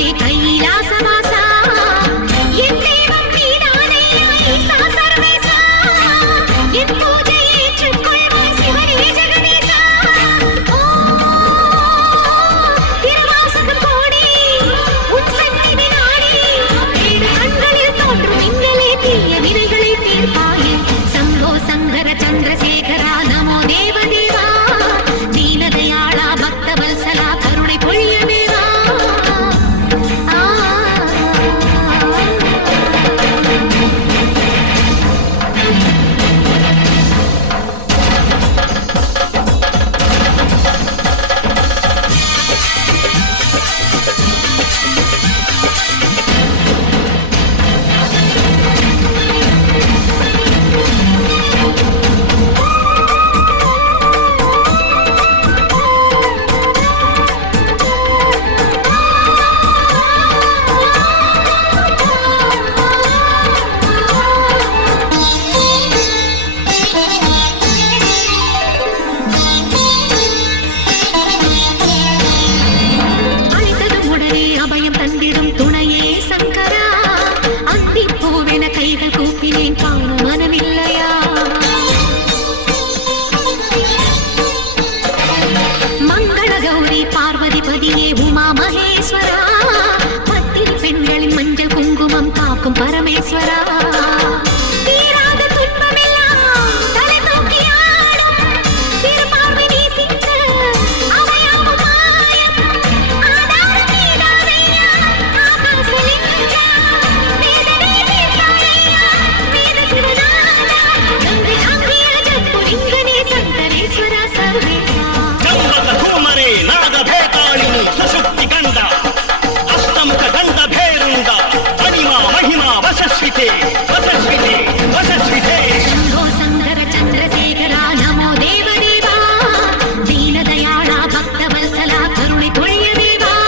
பிரம்மமே கைலாசவாசா என் தெய்வம் நீதானையா ஈசா சர்வேசா என் பூஜை ஏற்றுக்கொள்வாய் சிவனே ஜெகதீசா திருவாசகம் கோடி உன் சந்நிதி நாடி ஏழு கண்களில் தோன்றும் மின்னலே தீய வினைகளை தீர்ப்பாயே சம்போ சங்கர சந்திரசேகரா நமோ தேவதேவா தீனதயாளா பக்தவத்சலா கருணை பொழியவேவா கைகள் கூப்பினேன் காண மனமில்லையா மங்கள கௌரி பார்வதி பதியே உமா மகேஸ்வரா பத்தினி பெண்களின் மஞ்சள் குங்குமம் காக்கும் பரமேஸ்வரா தீராத துன்பமெல்லாம் தலை தூக்கி ஆடும் சிறு பார்வை வீசிக்க அவையாகும் மாயம் ஆதாரம் நீதானையா ஆகாசலிங்கா ಸಶಕ್ತಿ ಗಂಡ ಅಷ್ಟಮುಖ ಗಂಡ ಭೇರುಂಡ ಮಹಿಮಾ ಮಹಿಮಾ ವಸಸ್ವಿತೆ ವಸಸ್ವಿತೆ ವಸಸ್ವಿತೆ ಶಂಭೋ ಶಂಕರ ಚಂದ್ರಶೇಖರ ನಮೋ ದೇವದೇವಾ ದೀನದಯಾಳ ಭಕ್ತವತ್ಸಲ ಕರುಣೆ ಪೊழிಯದೇವಾ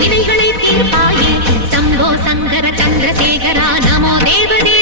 வினைகளை தீர்ப்பாயே சம்போ சங்கர சந்திரசேகரா நமோ தேவதே